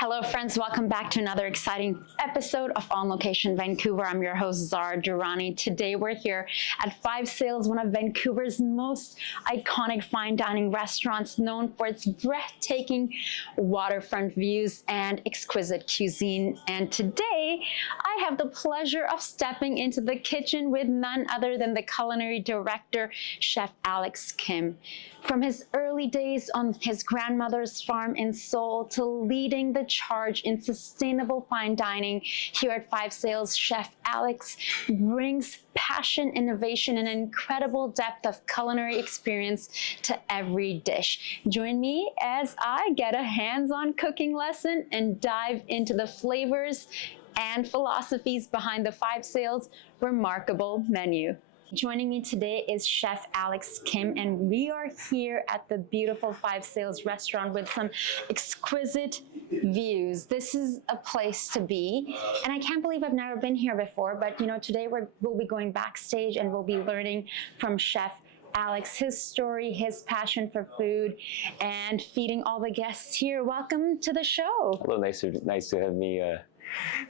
Hello friends, welcome back to another exciting episode of On Location Vancouver. I'm your host Zara Durrani. Today we're here at Five Sails, one of Vancouver's most iconic fine dining restaurants, known for its breathtaking waterfront views and exquisite cuisine. And today I have the pleasure of stepping into the kitchen with none other than the culinary director, Chef Alex Kim. From his early days on his grandmother's farm in Seoul to leading the charge in sustainable fine dining here at Five Sails, Chef Alex brings passion, innovation, and an incredible depth of culinary experience to every dish. Join me as I get a hands-on cooking lesson and dive into the flavors and philosophies behind the Five Sails' remarkable menu. Joining me today is Chef Alex Kim, and we are here at the beautiful Five Sails restaurant with some exquisite views. This is a place to be, and I can't believe I've never been here before, but you know, today we'll be going backstage and we'll be learning from Chef Alex, his story, his passion for food, and feeding all the guests here. Welcome to the show. Hello, nice to have me.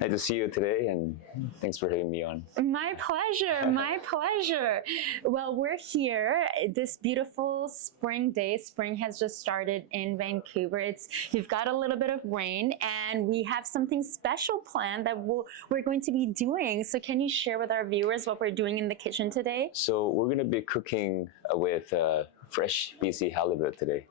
Nice to see you today, and thanks for having me on. My pleasure, my pleasure. Well, we're here this beautiful spring day. Spring has just started in Vancouver. We've got a little bit of rain, and we have something special planned that we're going to be doing. So can you share with our viewers what we're doing in the kitchen today? So we're going to be cooking with fresh BC halibut today.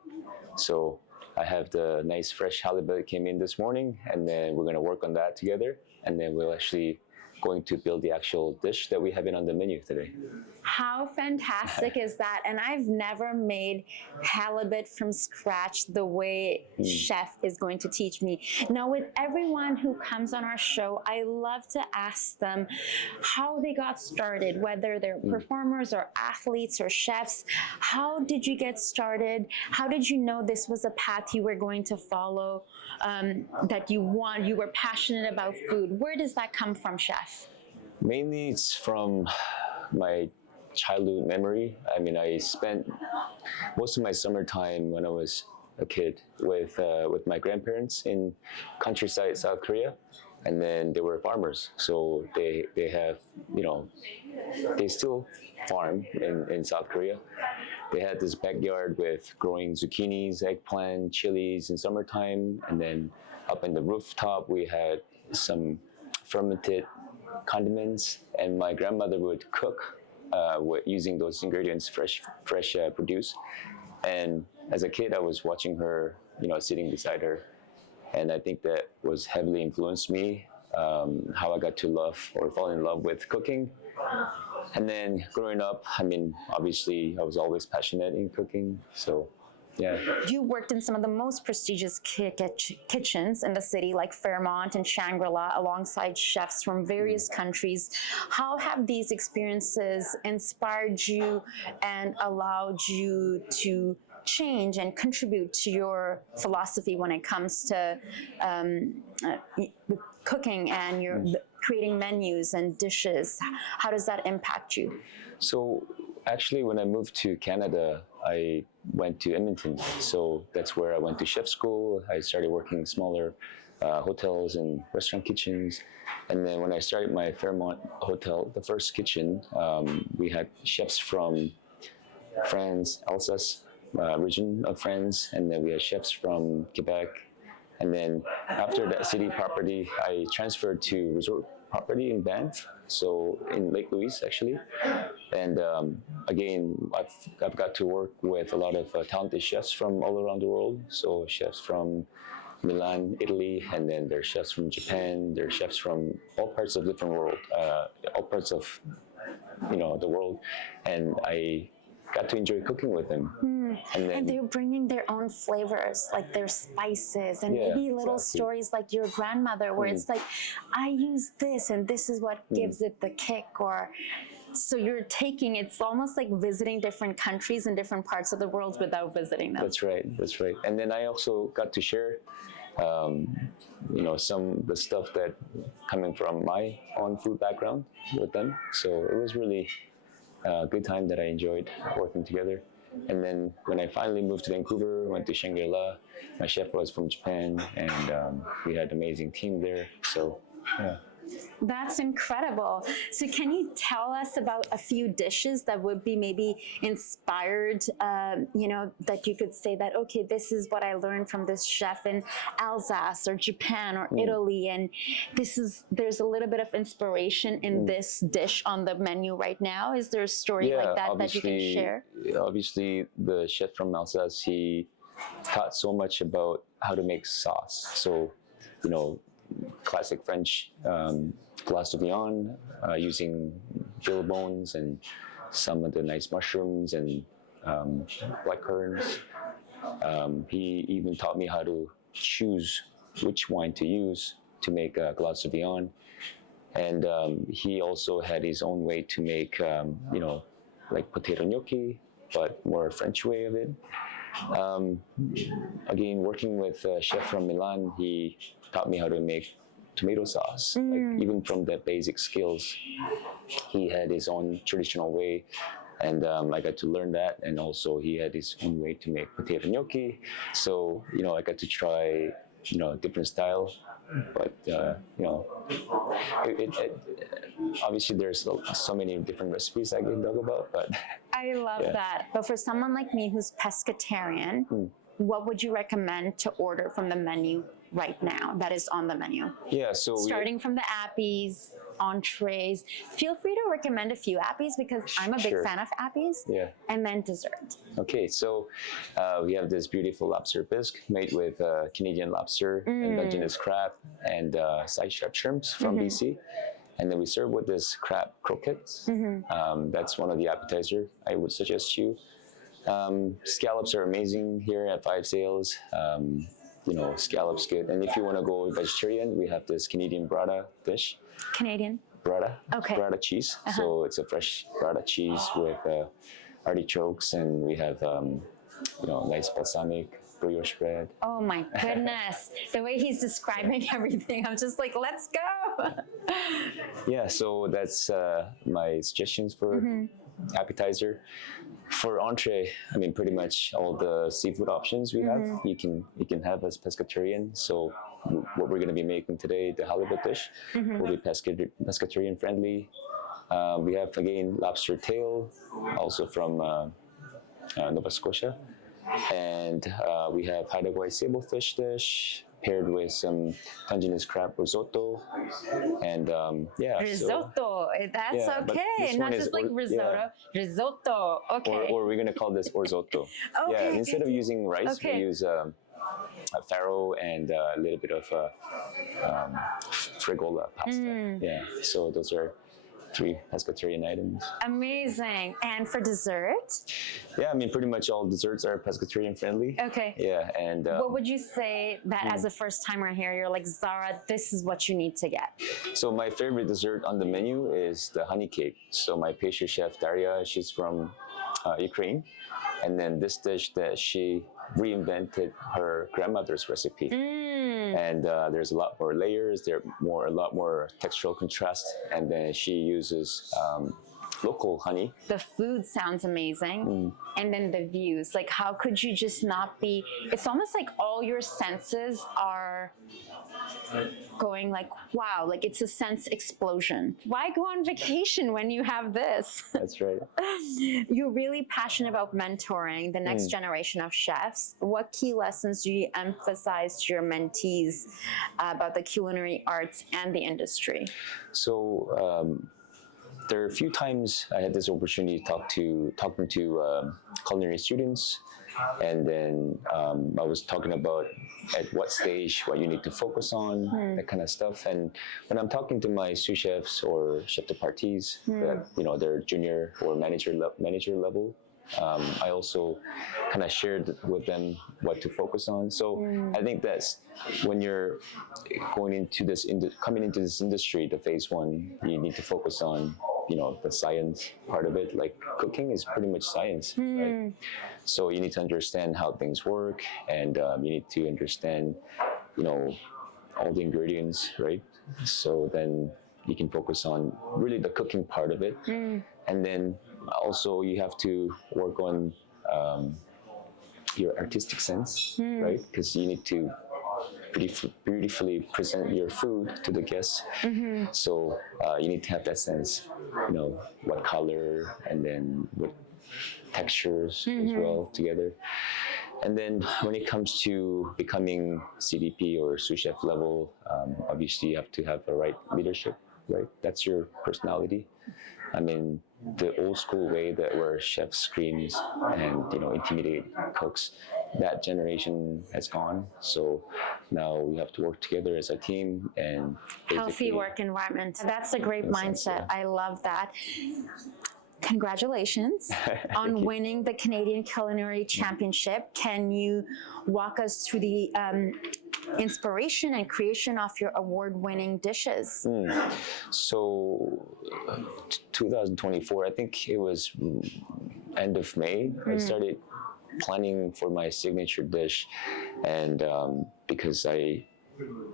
So I have the nice fresh halibut that came in this morning, and then we're going to work on that together, and then we're actually going to build the actual dish that we have on the menu today. How fantastic is that? And I've never made halibut from scratch the way Chef is going to teach me. Now, with everyone who comes on our show, I love to ask them how they got started, whether they're performers or athletes or chefs. How did you get started? How did you know this was a path you were going to follow, that you were passionate about food? Where does that come from, Chef? Mainly it's from my childhood memory. I mean, I spent most of my summertime when I was a kid with my grandparents in countryside South Korea, and then they were farmers, so they have, you know, they still farm in South Korea. They had this backyard with growing zucchinis, eggplant, chilies in summertime, and then up in the rooftop we had some fermented condiments, and my grandmother would cook using those ingredients, fresh produce. And as a kid, I was watching her, you know, sitting beside her, and I think that was heavily influenced me, how I got to love or fall in love with cooking. And then growing up, I mean, obviously I was always passionate in cooking, so yeah. You worked in some of the most prestigious kitchens in the city, like Fairmont and Shangri-La, alongside chefs from various countries. How have these experiences inspired you and allowed you to change and contribute to your philosophy when it comes to cooking and your creating menus and dishes? How does that impact you? So actually, when I moved to Canada, I went to Edmonton. So that's where I went to chef school. I started working in smaller hotels and restaurant kitchens. And then when I started my Fairmont hotel, the first kitchen, we had chefs from France, Alsace region of France, and then we had chefs from Quebec. And then after that city property, I transferred to resort property in Banff, so in Lake Louise actually. And again, I've got to work with a lot of talented chefs from all around the world. So chefs from Milan, Italy, and then there's chefs from Japan. There's chefs from all parts of different world, all parts of, you know, the world, and I got to enjoy cooking with them. And they're bringing their own flavors, like their spices, and maybe little stories like your grandmother, where it's like, I use this, and this is what gives it the kick. Or so you're taking, it's almost like visiting different countries in different parts of the world without visiting them. That's right, that's right. And then I also got to share, you know, the stuff that coming from my own food background with them. So it was really a good time that I enjoyed working together. And then when I finally moved to Vancouver, went to Shangri-La, my chef was from Japan, and we had an amazing team there. So, yeah. That's incredible. So, can you tell us about a few dishes that would be maybe inspired, that you could say that, okay, this is what I learned from this chef in Alsace or Japan or Italy, and there's a little bit of inspiration in this dish on the menu right now? Is there a story like that you can share? Obviously, the chef from Alsace, he taught so much about how to make sauce. So, classic French glace de viande using veal bones and some of the nice mushrooms and black currants. He even taught me how to choose which wine to use to make glace de viande. And he also had his own way to make, like potato gnocchi, but more French way of it. Again, working with a chef from Milan, he taught me how to make tomato sauce. Like, even from the basic skills, he had his own traditional way, and I got to learn that. And also, he had his own way to make potato gnocchi. So, I got to try, different style. But obviously there's so many different recipes I can talk about. But I love that. But for someone like me who's pescatarian, what would you recommend to order from the menu right now that is on the menu? Yeah, so starting from the appies, entrees. Feel free to recommend a few appies because I'm a big fan of appies. Yeah. And then dessert. Okay, so we have this beautiful lobster bisque made with Canadian lobster, indigenous crab, and side strap shrimps from BC. And then we serve with this crab croquettes. That's one of the appetizer I would suggest you. Scallops are amazing here at Five Sails. Scallops good. And if you want to go vegetarian, we have this Canadian burrata dish. Canadian? Burrata. Okay. Burrata cheese. So it's a fresh burrata cheese with artichokes, and we have nice balsamic brioche bread. Oh my goodness. The way he's describing everything, I'm just like, let's go. Yeah, so that's my suggestions for appetizer. For entree, I mean, pretty much all the seafood options we have, you can have as pescatarian. So what we're going to be making today, the halibut dish, will be pescatarian friendly. We have, again, lobster tail, also from Nova Scotia. And we have Haida Gwaii sablefish dish, paired with some Dungeness crab risotto, and risotto. That's okay. Not just like risotto. Risotto. Okay. Or we're gonna call this orzotto. Okay. Yeah. Instead of using rice, we use a farro and a little bit of frigola pasta. Yeah. So those are 3 pescatarian items. Amazing. And for dessert? Yeah, I mean, pretty much all desserts are pescatarian friendly. Okay. Yeah, and what would you say that as a first timer here, you're like, Zara, this is what you need to get? So my favorite dessert on the menu is the honey cake. So my pastry chef, Daria, she's from Ukraine. And then this dish that she reinvented her grandmother's recipe. And there's a lot more layers, a lot more textural contrast, and then she uses local honey. The food sounds amazing. And then the views, like how could you just not be, it's almost like all your senses are going like, wow, like it's a sense explosion. Why go on vacation when you have this? That's right. You're really passionate about mentoring the next generation of chefs. What key lessons do you emphasize to your mentees about the culinary arts and the industry? So there are a few times I had this opportunity talking to culinary students, and then I was talking about at what stage, what you need to focus on, that kind of stuff. And when I'm talking to my sous chefs or chef de parties, that they're junior or manager level, I also kind of shared with them what to focus on. So I think that's when you're going into coming into this industry, the phase 1, you need to focus on the science part of it. Like cooking is pretty much science, right? So you need to understand how things work, and you need to understand, all the ingredients, right? So then you can focus on really the cooking part of it, and then also you have to work on your artistic sense, right? Because you need to beautifully present your food to the guests. So you need to have that sense, what color and then what textures as well together. And then when it comes to becoming CDP or sous chef level, obviously you have to have the right leadership, right? That's your personality. I mean, the old school way that where chef screams and intimidate cooks, that generation has gone. So now we have to work together as a team and Healthy work environment. That's a great mindset. I love that. Congratulations on winning the Canadian Culinary Championship. Can you walk us through the inspiration and creation of your award-winning dishes? So 2024, I think it was end of May, I started planning for my signature dish, and because I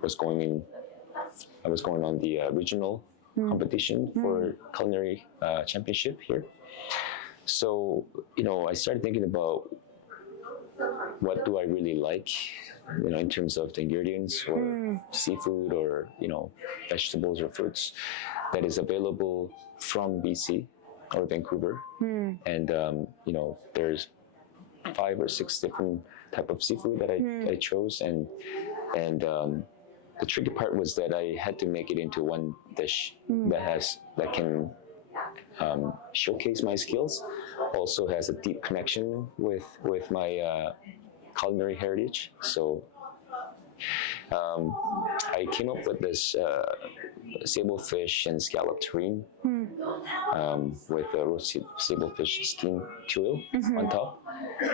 was going on the regional competition for culinary championship here. So I started thinking about what do I really like, in terms of the ingredients or seafood or vegetables or fruits that is available from BC or Vancouver. And there's 5 or 6 different type of seafood that I chose, and the tricky part was that I had to make it into one dish that can showcase my skills, also has a deep connection with my culinary heritage. So I came up with this sable fish and scallop terrine with a roasted sable fish steamed tuile on top,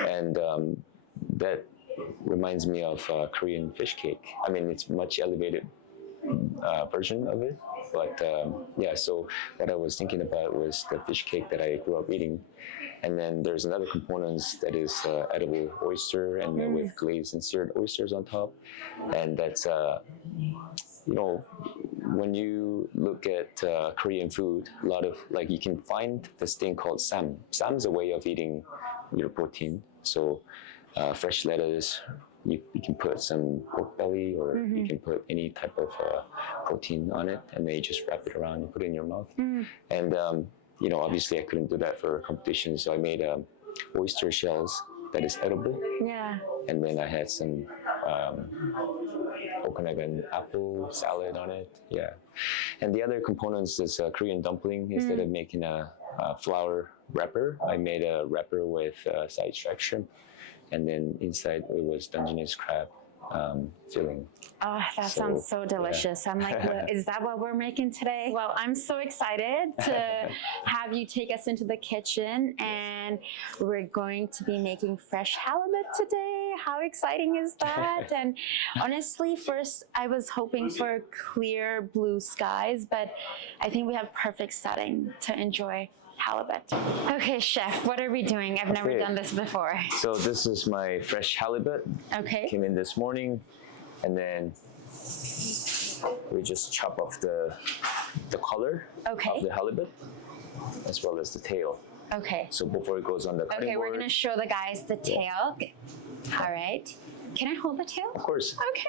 and that reminds me of Korean fish cake. I mean, it's much elevated version of it, but so what I was thinking about was the fish cake that I grew up eating, and then there's another components that is edible oyster and then with glazed and seared oysters on top, and that's when you look at Korean food, a lot of you can find this thing called sam. Sam is a way of eating your protein. So fresh lettuce, you can put some pork belly, or you can put any type of protein on it, and then you just wrap it around and put it in your mouth. And obviously I couldn't do that for a competition, so I made oyster shells that is edible. Yeah. And then I had some coconut and apple salad on it. Yeah. And the other components is Korean dumpling. Instead of making a flour wrapper, I made a wrapper with side striped shrimp, and then inside it was Dungeness crab filling. Oh, that sounds so delicious. Yeah. I'm like, is that what we're making today? Well, I'm so excited to have you take us into the kitchen, and we're going to be making fresh halibut today. How exciting is that? And honestly, first I was hoping for clear blue skies, but I think we have perfect setting to enjoy halibut. Okay, chef, what are we doing? I've never done this before. So this is my fresh halibut. Okay. Came in this morning, and then we just chop off the collar of the halibut as well as the tail. Okay. So before it goes on the cutting board. We're gonna show the guys the tail. All right. Can I hold the tail? Of course. Okay.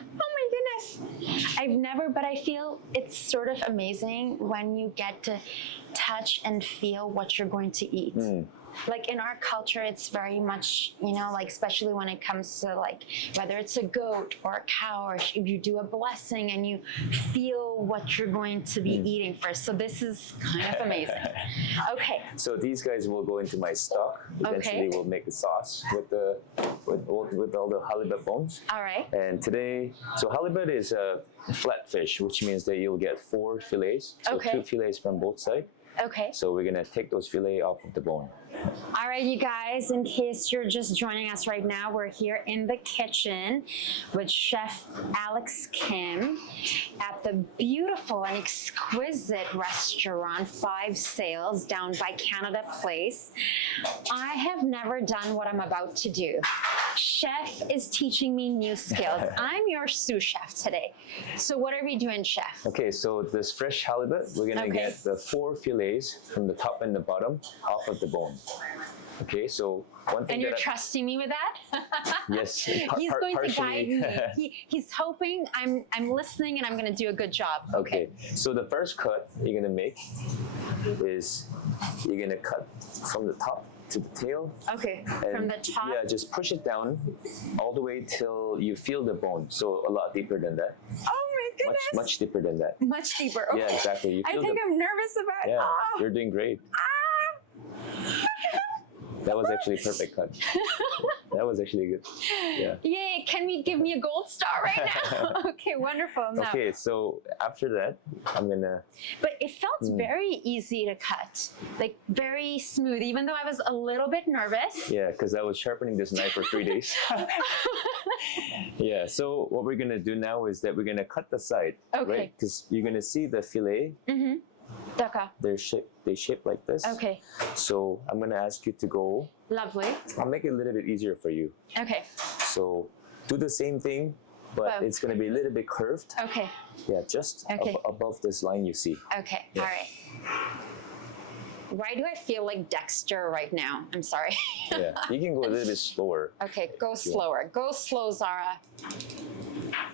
Oh my goodness. I've never, but I feel it's sort of amazing when you get to touch and feel what you're going to eat. Like in our culture, it's very much, especially when it comes to whether it's a goat or a cow, or if you do a blessing and you feel what you're going to be eating first. So this is kind of amazing. Okay. So these guys will go into my stock. Eventually we'll make the sauce with all the halibut bones. All right. And today, so halibut is a flat fish, which means that you'll get 4 fillets. So 2 fillets from both sides. Okay. So we're gonna take those fillets off of the bone. All right, you guys, in case you're just joining us right now, we're here in the kitchen with Chef Alex Kim at the beautiful and exquisite restaurant 5 Sails down by Canada Place. I have never done what I'm about to do. Chef is teaching me new skills. I'm your sous chef today. So what are we doing, chef? Okay, so this fresh halibut, we're gonna get the 4 fillets from the top and the bottom off of the bone. Okay, so one thing And you're that trusting me with that? yes, He's going to guide partially. me. He's hoping I'm listening and I'm going to do a good job. Okay, so the first cut you're gonna make is you're gonna cut from the top to the tail. Okay. And From the top. yeah, just push it down all the way till you feel the bone. So a lot deeper than that. Oh my goodness. Much deeper than that. Much deeper. Okay. Yeah, exactly. You I feel think I'm nervous about yeah, oh. you're doing great. That was actually a perfect cut. That was actually good. Yeah. Yay, can we give me a gold star right now? Okay, wonderful. No. Okay, so after that, I'm gonna. But it felt very easy to cut, like very smooth, even though I was a little bit nervous. Yeah, because I was sharpening this knife for 3 days. Yeah, so what we're gonna do now is that we're gonna cut the side, Okay. right? Because you're gonna see the fillet. Mm-hmm. D'accord. They shape like this. Okay. So I'm gonna ask you to go. Lovely. I'll make it a little bit easier for you. Okay. So do the same thing, but Wow. it's gonna be a little bit curved. Okay. Yeah, just Okay. above this line you see. Okay. Yeah. All right. Why do I feel like Dexter right now? I'm sorry. Yeah, you can go a little bit slower. Okay, go slower. Go slow, Zara.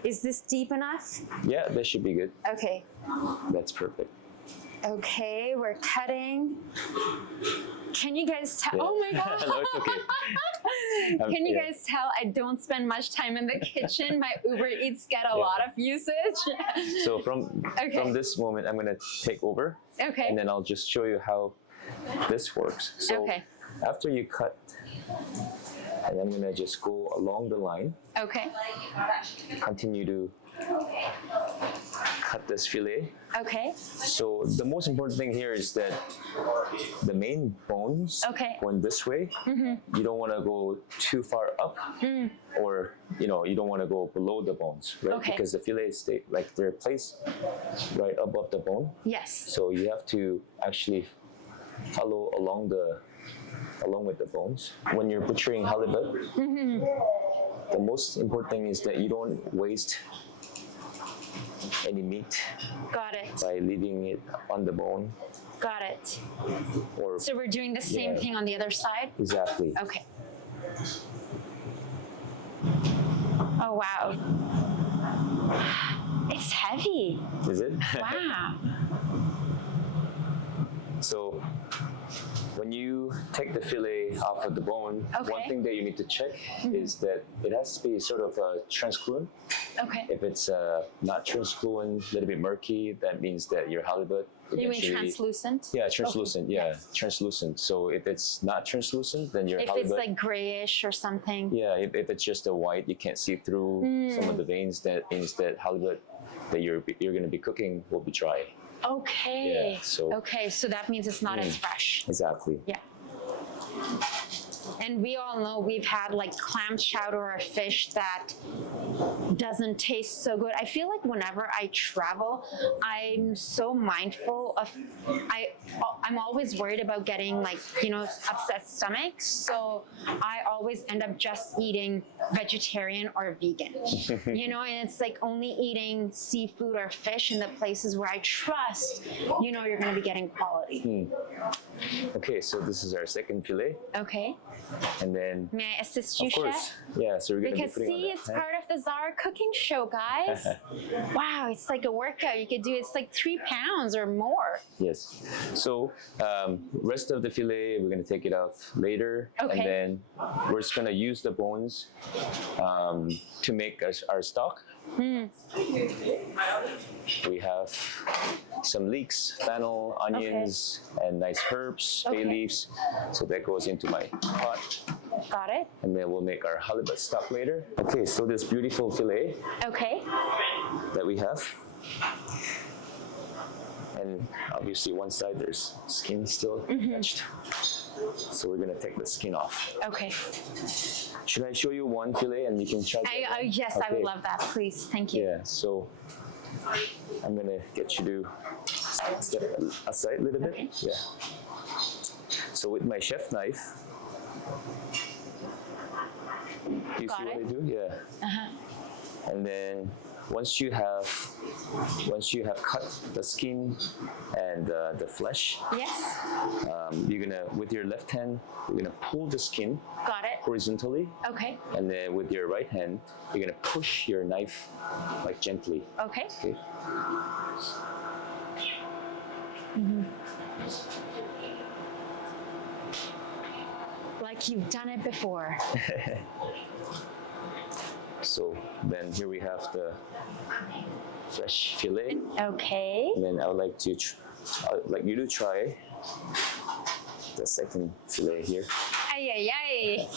Is this deep enough? Yeah, that should be good. Okay. That's perfect. Okay, we're cutting. Can you guys tell? Yeah. Oh my god! No, it's okay. Can you Yeah. guys tell I don't spend much time in the kitchen? My Uber Eats get a Yeah. lot of usage. So from this moment, I'm gonna take over, Okay. and then I'll just show you how this works. So Okay. after you cut, and I'm gonna just go along the line, Okay. continue to cut this fillet. Okay. So the most important thing here is that the main bones Okay. going this way. You don't want to go too far up, or you don't want to go below the bones, right? Okay. Because the fillets stay like they're placed right above the bone. Yes. So you have to actually follow along with the bones. When you're butchering halibut, the most important thing is that you don't waste any meat Got it. by leaving it on the bone. Got it. Or So we're doing the same Yeah. thing on the other side? exactly. Okay. Oh, wow. It's heavy. Is it? Wow. So when you take the fillet off of the bone, Okay. one thing that you need to check is that it has to be sort of translucent. Okay. If it's not translucent, a little bit murky, that means that your halibut You mean eventually- translucent? Yeah, translucent. Okay. Yeah, Yes. translucent. So if it's not translucent, then your If halibut. it's like grayish or something. Yeah, if it's just a white, you can't see through some of the veins. That means that halibut that you're going to be cooking will be dry. Okay. Yeah, so- Okay, so that means it's not as fresh. Exactly. Yeah. And we all know we've had like clam chowder or fish that doesn't taste so good. I feel like whenever I travel, I'm so mindful of I'm always worried about getting like, upset stomachs. So I always end up just eating vegetarian or vegan. And it's like only eating seafood or fish in the places where I trust, you're going to be getting quality. Okay, so this is our second fillet, Okay. and then May I assist you, of course, chef? yeah. So we're gonna Because be putting on see, that it's pan. part of the Zara cooking show, guys. Wow, it's like a workout. You could do it's like 3 pounds or more. Yes. So rest of the fillet, we're gonna take it off later, Okay. and then we're just gonna use the bones to make our stock. We have some leeks, fennel, onions, and nice herbs, bay Okay. leaves. So that goes into my pot, Got it? and then we'll make our halibut stock later. Okay, so this beautiful fillet Okay. that we have, and obviously one side there's skin still attached. So we're gonna take the skin off. Okay. Should I show you one fillet and you can try? Yes, I would Okay. love that. Please. Thank you. Yeah, so I'm gonna get you to step aside a little bit. Okay. Yeah. So with my chef knife, you Got see what it. I do? Yeah. Uh-huh. And then once you have once you have cut the skin and the flesh, Yes. you're gonna, with your left hand, you're gonna pull the skin Got it. horizontally, Okay. and then with your right hand, you're gonna push your knife like gently. Okay. Okay. Like you've done it before. So then here we have the fresh fillet, Okay. and then I would like to, I'd like you to try the second fillet here. Ay, ay, ay.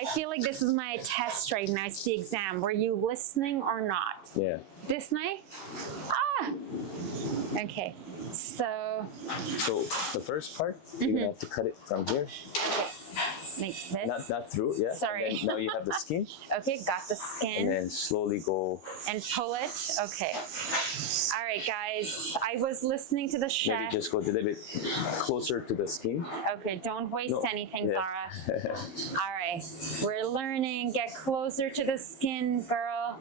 I feel like this is my test right now. It's the exam. Were you listening or not? Yeah. This knife? Ah! Okay. So, The first part, you're gonna have to cut it from here, like this. not through, yeah. Sorry. And then now you have the skin, Okay, got the and skin then slowly go. and pull it. Okay. All right, guys. I was listening to the chef. Maybe just go a little bit closer to the skin. Okay, don't waste No, anything, yeah. Zara. All right, we're learning. Get closer to the skin, girl.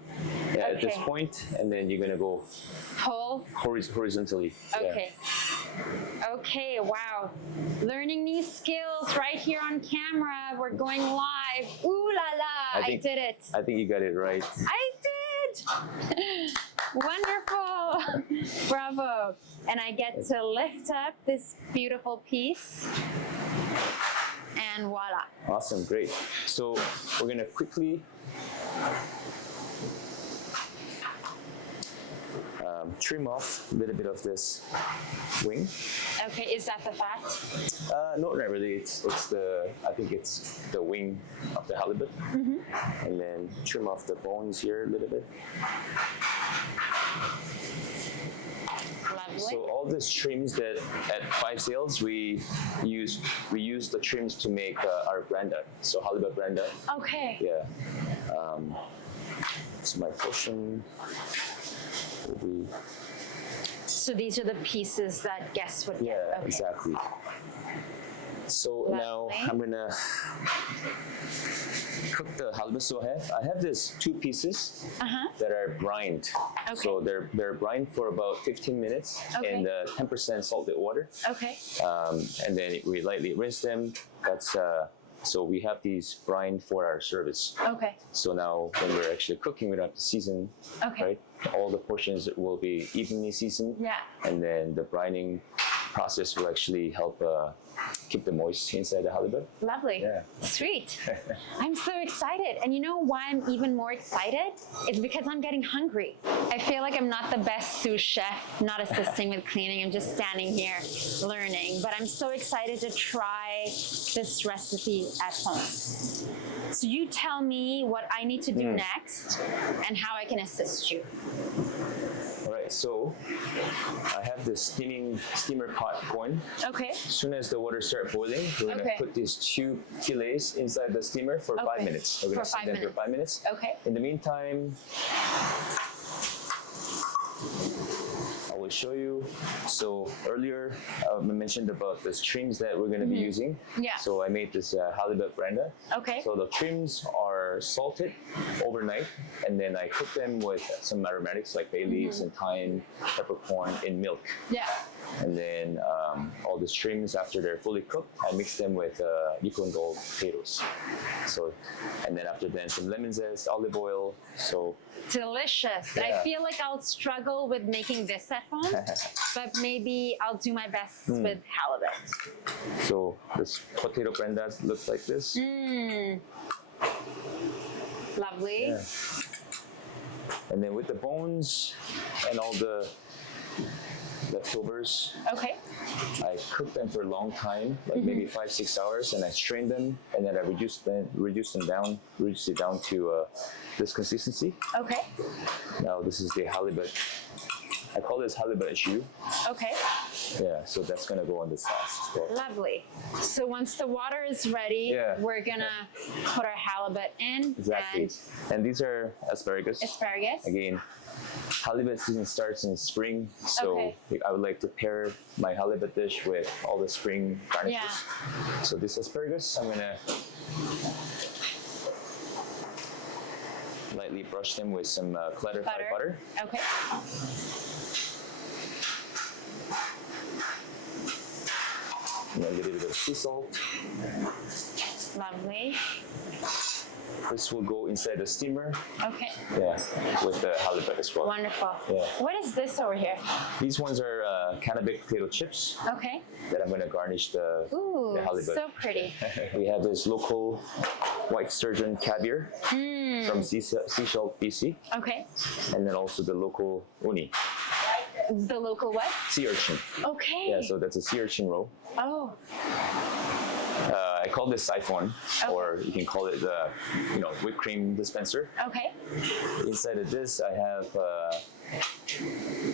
Yeah, at this Okay. point, and then you're gonna go Pull. horizontally. Yeah. Okay. Okay, wow. Learning new skills right here on camera. We're going live. Ooh la la, I did it. I think you got it right. I did. Wonderful. Bravo. And I get to lift up this beautiful piece. And voila. Awesome, great. So we're gonna quickly trim off a little bit of this wing. Okay, is that the fact? No, not really. It's I think it's the wing of the halibut, and then trim off the bones here a little bit. Lovely. So all these trims that at Five Sails we use the trims to make our branda. So halibut branda. Okay. Yeah. So my portion will be. So these are the pieces that guests would get. Yeah, Okay. exactly. So now Lovely. I'm gonna cook the halibut. So I have these two pieces that are brined. Okay. So they're brined for about 15 minutes Okay. in 10% salted water, Okay. and then we lightly rinse them. That's so we have these brined for our service. Okay. So now when we're actually cooking, we don't have to season, Okay. right? All the portions will be evenly seasoned. Yeah. And then the brining process will actually help keep the moisture inside the halibut. Lovely. Yeah. Sweet. I'm so excited. And you know why I'm even more excited? It's because I'm getting hungry. I feel like I'm not the best sous chef, not assisting with cleaning. I'm just standing here learning. But I'm so excited to try this recipe at home. So you tell me what I need to do next and how I can assist you. All right, so I have the steamer pot going. Okay. As soon as the water starts boiling, we're gonna Okay. put these two fillets inside the steamer for 5 Okay. minutes. We're gonna For steam 5 them for minutes. 5 minutes. Okay. In the meantime, I will show you. So earlier I mentioned about the trims that we're going to be using. Yeah. So I made this halibut branda. Okay. So the trims are salted overnight, and then I cook them with some aromatics like bay leaves and thyme, peppercorn in milk. Yeah. And then all the trims, after they're fully cooked, I mix them with yukon gold potatoes. So, and then after then some lemon zest, olive oil. So Delicious. Yeah. I feel like I'll struggle with making this at home, but maybe I'll do my best with halibut. So this potato branda looks like this. Lovely. Yeah. And then with the bones and all the leftovers, Okay. I cook them for a long time, like maybe 5-6 hours, and I strain them, and then I reduce it down to this consistency. Okay. Now this is the halibut. I call this halibut jus. Okay. Yeah, so that's gonna go on the sauce as well. Lovely. So once the water is ready, Yeah. we're gonna put our halibut in Exactly. And these are asparagus. and asparagus. Again, halibut season starts in spring, so Okay. I would like to pair my halibut dish with all the spring garnishes. Yeah. So this asparagus, I'm gonna lightly brush them with some clarified butter. Okay. And a little bit of sea salt. Lovely. This will go inside the steamer. Okay. Yeah, with the halibut as well. Wonderful. Yeah. What is this over here? These ones are cannabis potato chips Okay. that I'm going to garnish the Ooh, halibut. so pretty. We have this local white sturgeon caviar from Seashell, BC, Okay. and then also the local uni, The local what? sea urchin. Okay. Yeah, so that's a sea urchin roll. Oh, I call this siphon, or you can call it the, whipped cream dispenser. okay. Inside of this, I have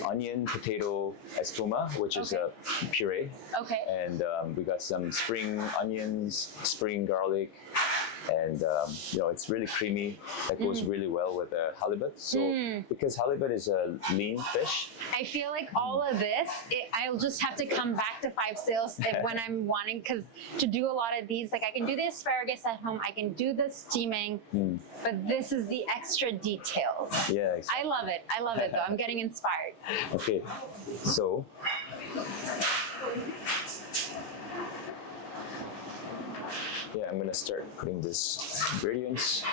onion potato espuma, which is a puree, Okay. and we got some spring onions, spring garlic, and it's really creamy. That goes really well with the halibut. So because halibut is a lean fish, I feel like all of this, I'll just have to come back to Five Sales when I'm wanting, because to do a lot of these, like I can do the asparagus at home, I can do the steaming, but this is the extra details. yeah, exactly. I love it though. I'm getting inspired. Okay, so yeah, I'm gonna start putting this ingredients.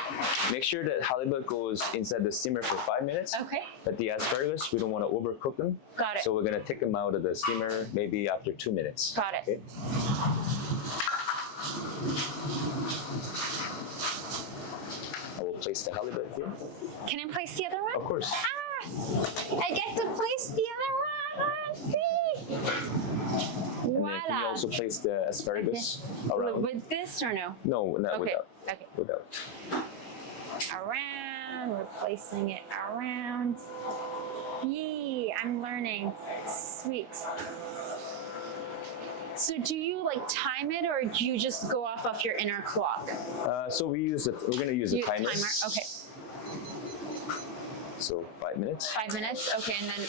Make sure that halibut goes inside the steamer for 5 minutes. Okay. But the asparagus, we don't want to overcook them. Got it. So we're gonna take them out of the steamer maybe after 2 minutes. Got it. Okay. I will place the halibut here. Can I place the other one? Of course. Ah, I get to place the other one. And then can you also place the asparagus around? With this or no? No, not Okay. without. Okay. Without. Around, we're placing it around. Yee, I'm learning. Sweet. So do you like time it, or do you just go off of your inner clock? So we're gonna use a timer. Okay. So 5 minutes. 5 minutes. Okay, and then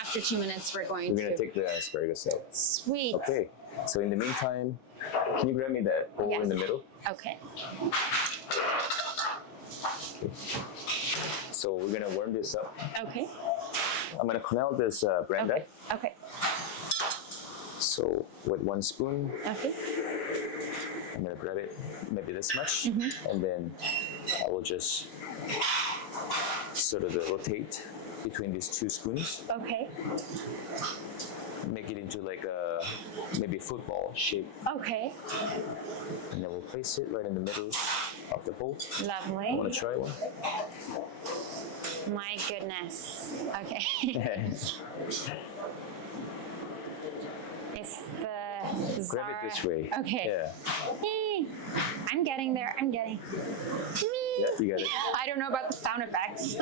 after 2 minutes, we're going We're gonna to take the asparagus out. Sweet. Okay. So in the meantime, can you grab me that bowl in the middle? Okay. So we're gonna warm this up. Okay. I'm gonna cornell this branda. Okay. Okay. So with 1 spoon, Okay. I'm gonna grab it maybe this much, and then I will just sort of rotate between these 2 spoons. Okay. Make it into like a maybe football shape, Okay. and then we'll place it right in the middle of the bowl. Lovely. Want to try one? My goodness. Okay. It's the Grab it this way. Okay. Yeah. Hey, I'm getting there. I'm getting. Yeah, you got it. I don't know about the sound effects.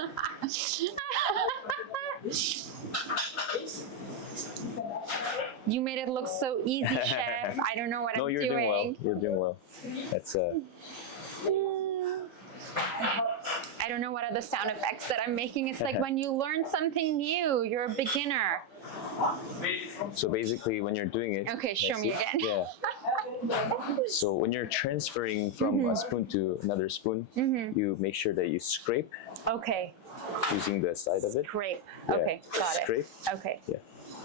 You made it look so easy, chef. I don't know what No, I'm you're doing. doing well. You're doing well. That's I don't know what are the sound effects that I'm making. It's like when you learn something new, you're a beginner. so basically when you're doing it. Okay, show me again. Yeah. So when you're transferring from a spoon to another spoon, you make sure that you scrape Okay, using the side of it. great. Yeah, Okay, got scrape. it. Okay. Yeah.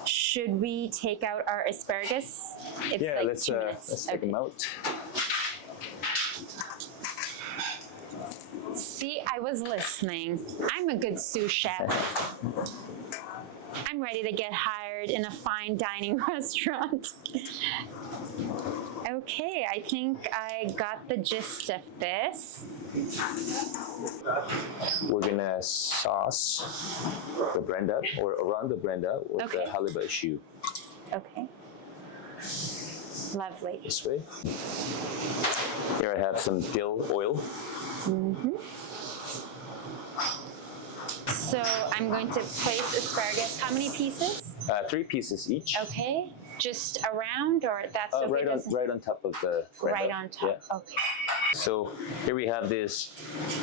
Should we take out our asparagus? It's Yeah, like let's 2 minutes. let's take them out. See, I was listening. I'm a good sous chef. I'm ready to get hired in a fine dining restaurant. Okay, I think I got the gist of this. We're gonna sauce the branda or around the branda with Okay. the halibut shoe. Okay. Lovely. This way. Here I have some dill oil. So I'm going to place asparagus. How many pieces? 3 pieces each. Okay. Just around, or that's okay? Right on top of the branda. Right on top. Yeah. Okay. So here we have this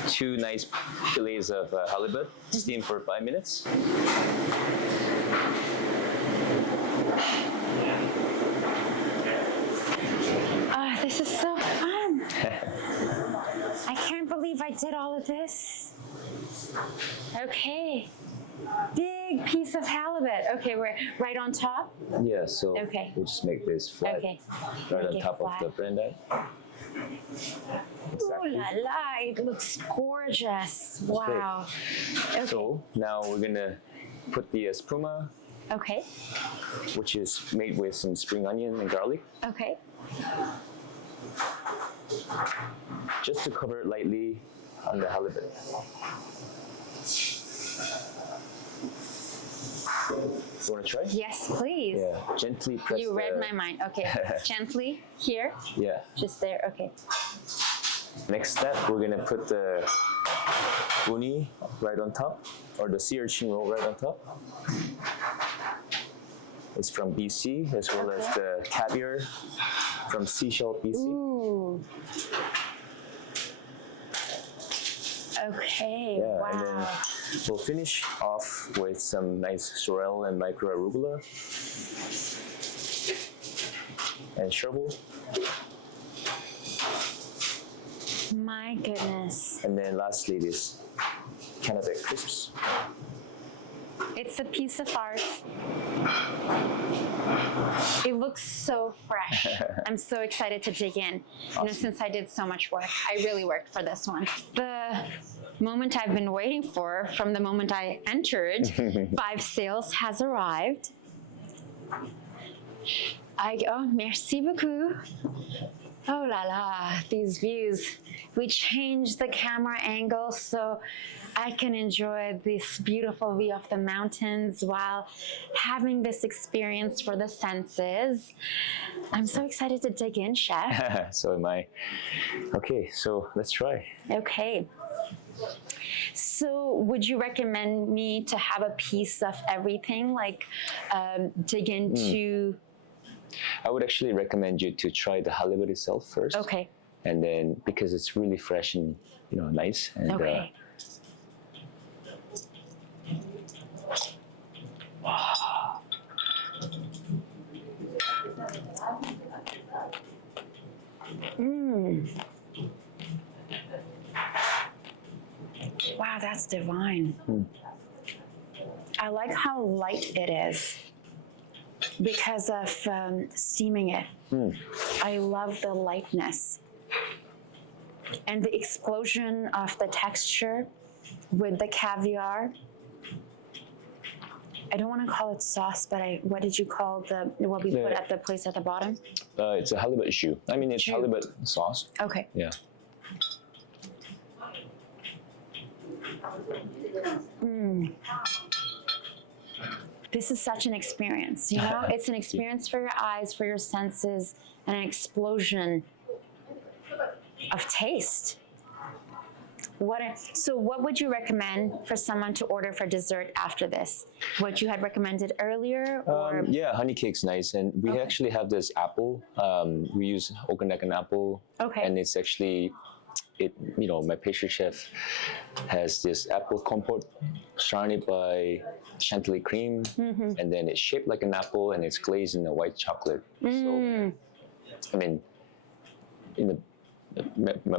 2 nice fillets of halibut steamed for 5 minutes. Oh, this is so fun. I can't believe I did all of this. Okay. Big piece of halibut. Okay, we're right on top. Yeah, so Okay. we'll just make this flat, Okay. right Make on it top flat. of the brandai. Ooh la la, it looks gorgeous. Wow. Okay. So now we're gonna put the espuma, Okay. which is made with some spring onion and garlic, Okay. just to cover it lightly on the halibut. You wanna try? Yes, please. Yeah, gently press You read the- my mind. Okay. Gently here. Yeah. Just there. Okay. Next step, we're gonna put the uni right on top, or the sea urchin roll right on top. It's from BC, as well as Okay. the caviar from Seashell, BC. Ooh. Okay. Yeah, Wow. and then we'll finish off with some nice sorrel and micro arugula and chervil. My goodness. And then lastly, this Canada crisps. It's a piece of art. It looks so fresh. I'm so excited to dig in. You know, since I did so much work, I really worked for this one. The moment I've been waiting for, from the moment I entered, 5 Sales has arrived. Oh, merci beaucoup. Oh la la, these views. We changed the camera angle so I can enjoy this beautiful view of the mountains while having this experience for the senses. I'm so excited to dig in, Chef. So am I. Okay, so let's try. Okay. So would you recommend me to have a piece of everything, like dig into... I would actually recommend you to try the halibut itself first. Okay. And then, because it's really fresh and nice. And, Okay. Wow, that's divine. I like how light it is because of steaming it. I love the lightness and the explosion of the texture with the caviar. I don't want to call it sauce, but what did you call what we put at the place at the bottom? It's a halibut jus. I mean, it's Jus. halibut sauce. Okay. Yeah. This is such an experience, you know? It's an experience for your eyes, for your senses, and an explosion of taste. So what would you recommend for someone to order for dessert after this? What you had recommended earlier? Or Yeah, honey cake's nice. And we Okay. actually have this apple. We use Okanagan apple. Okay. And it's actually, my pastry chef has this apple compote surrounded by chantilly cream. And then it's shaped like an apple and it's glazed in a white chocolate. So, I mean,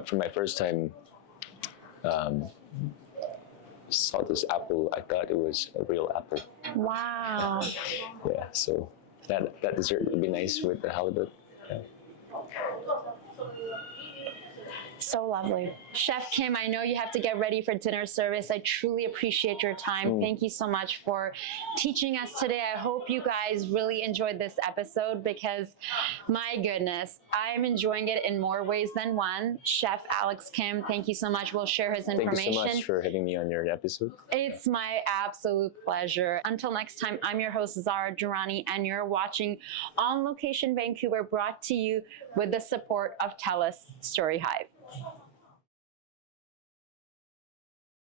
for my first time saw this apple, I thought it was a real apple. wow. Yeah, so that dessert would be nice with the halibut. Yeah. So lovely. Chef Kim, I know you have to get ready for dinner service. I truly appreciate your time. Thank you so much for teaching us today. I hope you guys really enjoyed this episode because, my goodness, I'm enjoying it in more ways than one. Chef Alex Kim, thank you so much. We'll share his information. Thank you so much for having me on your episode. It's my absolute pleasure. Until next time, I'm your host, Zara Durrani, and you're watching On Location Vancouver, brought to you with the support of TELUS Story Hive.